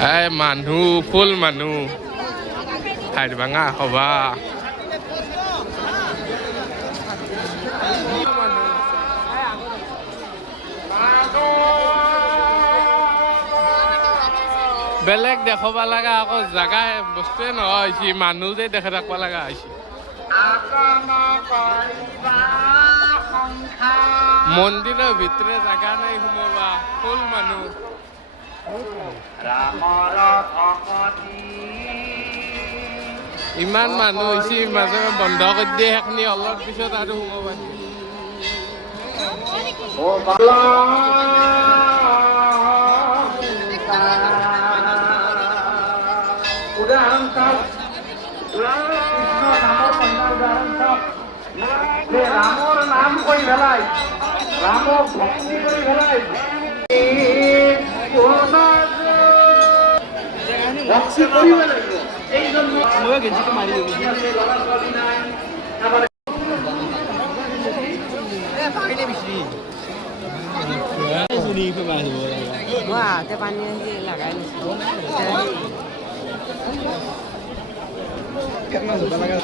এই মানুহ ফুল মানুহ ঠাইত ভাঙা সভা বেলেগ দেখাব লগা আকৌ জাগা বস্তুৱে নহয় সি মানুহ যে দেখে ৰাখিব লগা হৈছে মন্দিৰৰ ভিতৰে জাগা নাই সোমাবা ফুল মানুহ ইমান মানুহ হৈছে মাজে বন্ধ কৰি দিয়ে সেইখিনি অলপ পিছত আৰু সোমাবা রামর নাম কই ফেলাই রামক ভক্তি করে ফেলাই ভক্তি করিবে লাগবে এই জন্য মই গেঞ্জিটো মারি দেব পানি বেশি শুনি কো মারি দেব ওয়া তে পানি লাগাই কেমন লাগা